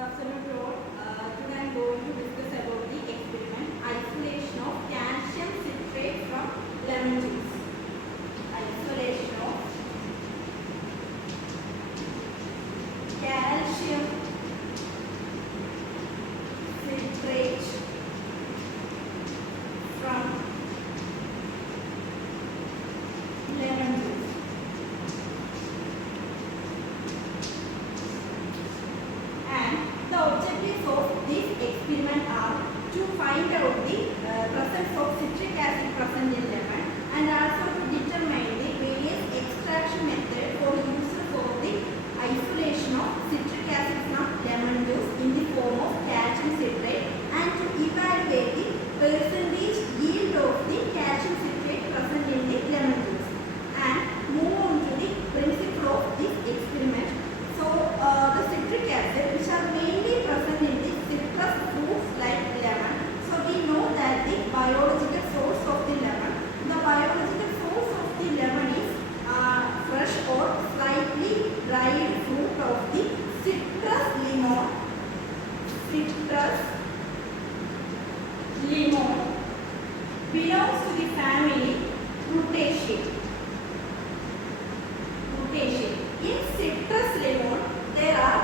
afternoon to all. Today I am going to discuss about the experiment isolation of calcium citrate from lemon juice. Isolation of calcium citrate from lemon juice. The objectives of this experiment are to find out the presence of citric acid present in lemon and also to determine the various extraction methods for use for the isolation of citric acid from lemon juice in the form of calcium citrate and to evaluate the percentage yield of the calcium citrate present in the lemon juice and move on to the principle of this experiment. So, the citric acid which are mainly present in the citrus fruits like lemon. So, we know that the biological source of the lemon, is fresh or slightly dried fruit of the citrus lemon. Belongs to the family Rutaceae. In citrus lemon, there are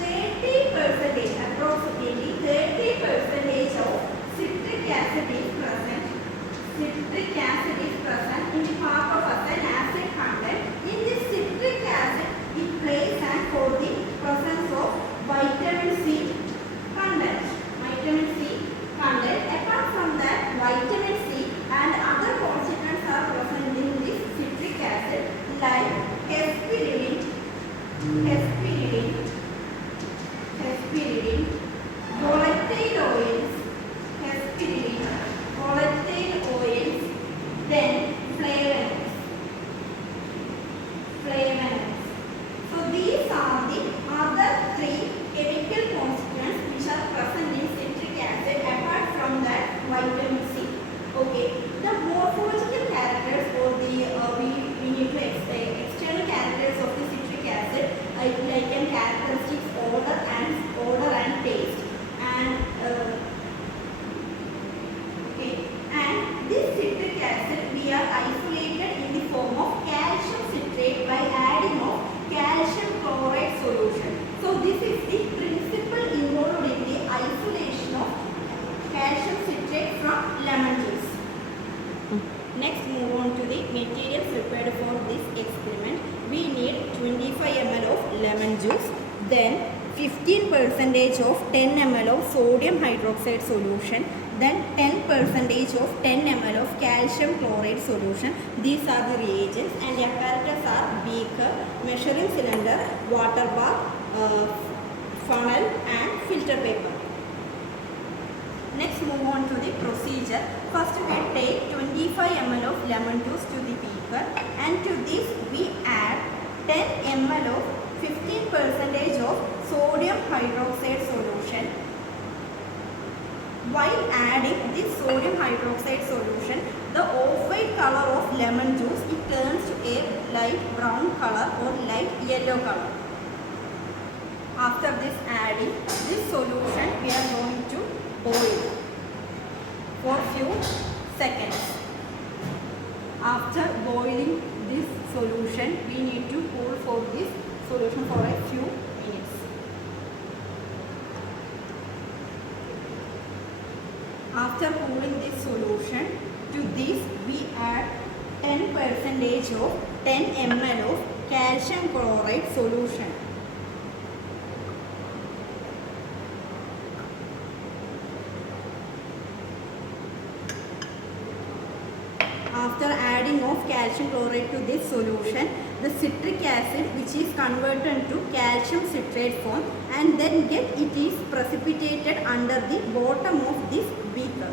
30%, approximately 30% of citric acid is present. Citric acid is present in the part of an acid content. In this citric acid, it plays and for the presence of vitamin C content. Apart from that, vitamin C and other constituents are present in this citric acid like hesperidin, volatile oils, then flavonoids. So these are the other three chemical constituents which are present in citric acid apart from that vitamin C. Okay, the morphological characters or the we need to external characters of the citric acid like characteristics, odor and taste and and this citric acid we are isolated in the form of calcium citrate by adding of calcium chloride solution. So this is the principle involved in the isolation of calcium citrate from lemon juice. Next, move on to the materials required for this experiment. We need 25 ml of lemon juice, then 15% of 10 ml of sodium hydroxide solution, then 10% of 10 ml of calcium chloride solution. These are the reagents and the apparatus are beaker, measuring cylinder, water bath, funnel and filter paper. Next, move on to the procedure. First, we take 25 ml of lemon juice to the beaker and to this we add 10 ml of 15% of sodium hydroxide solution. While adding this sodium hydroxide solution, the off-white color of lemon juice it turns to a light brown color or light yellow color. After this adding this solution, we are going to boil for few seconds. After boiling this solution, we need to cool for this solution for a few minutes. After cooling this solution, to this we add 10% of 10 ml of calcium chloride solution. After adding of calcium chloride to this solution, the citric acid which is converted to calcium citrate form and then it is precipitated under the bottom of this beaker.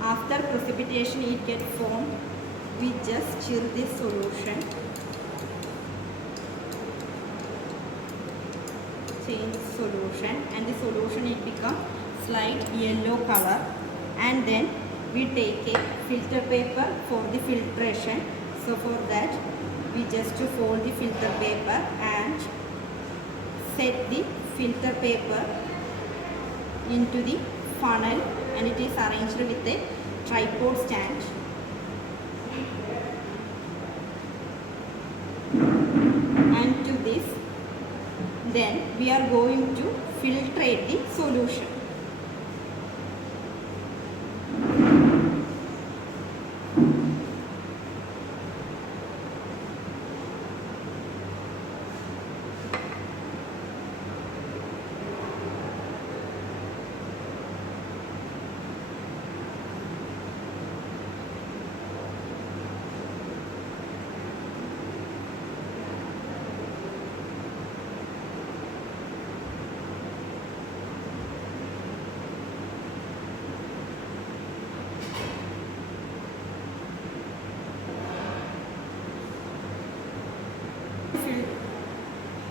After precipitation it gets formed, we just chill this solution. Change solution and the solution it becomes slight yellow color and then we take a filter paper for the filtration. So for that we just fold the filter paper and set the filter paper into the funnel, and it is arranged with a tripod stand. And to this, then we are going to filtrate the solution.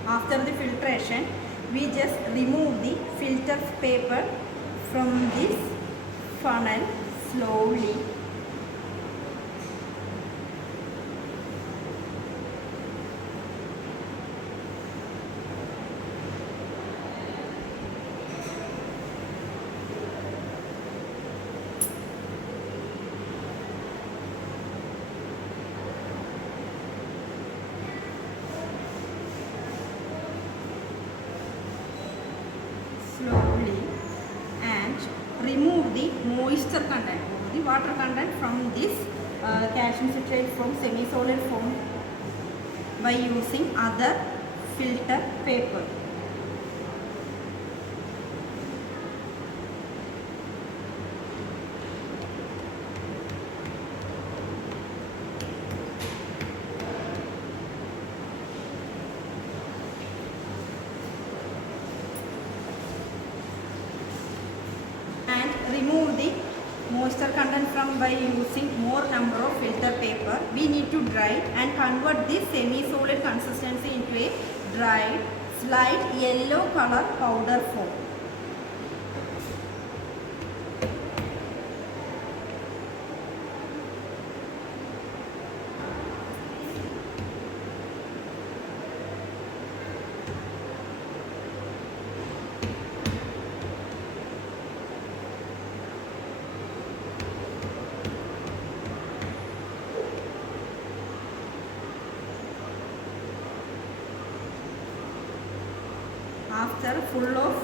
After the filtration, we just remove the filter paper from this funnel slowly. And remove the moisture content or the water content from this calcium citrate from semi-solid form by using other filter paper. Remove the moisture content from by using more number of filter paper. We need to dry and convert this semi-solid consistency into a dried slight yellow color powder form. After full of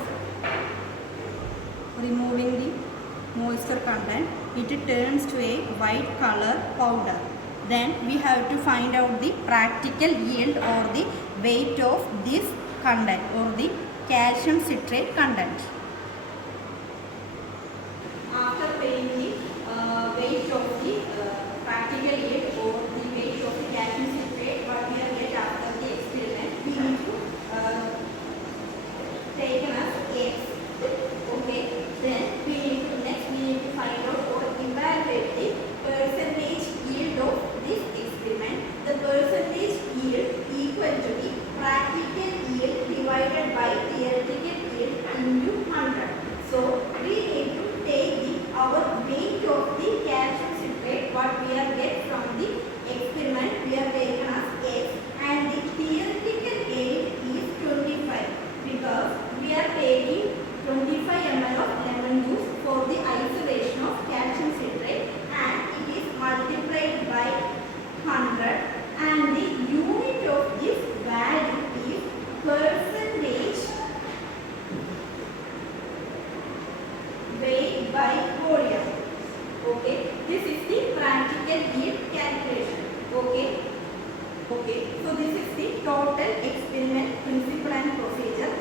removing the moisture content, it turns to a white color powder. Then we have to find out the practical yield or the weight of this content or the calcium citrate content. After weighing the weight of the practical yield or the weight of the calcium citrate, what we are get after the experiment, we need to taken as X. Okay, then we need to find out or evaluate the percentage yield of this experiment. The percentage yield equal to the practical yield divided by theoretical yield into 100. So we need to take our weight of the calcium citrate, what we are get from the experiment, we are taken as X, and the theoretical yield is 25 because we are taking 25 ml of lemon juice for the isolation of calcium citrate, and it is multiplied by 100, and the unit of this value is percentage weight by volume. Okay, this is the practical yield calculation. Okay, so this is the total experiment principle and procedure.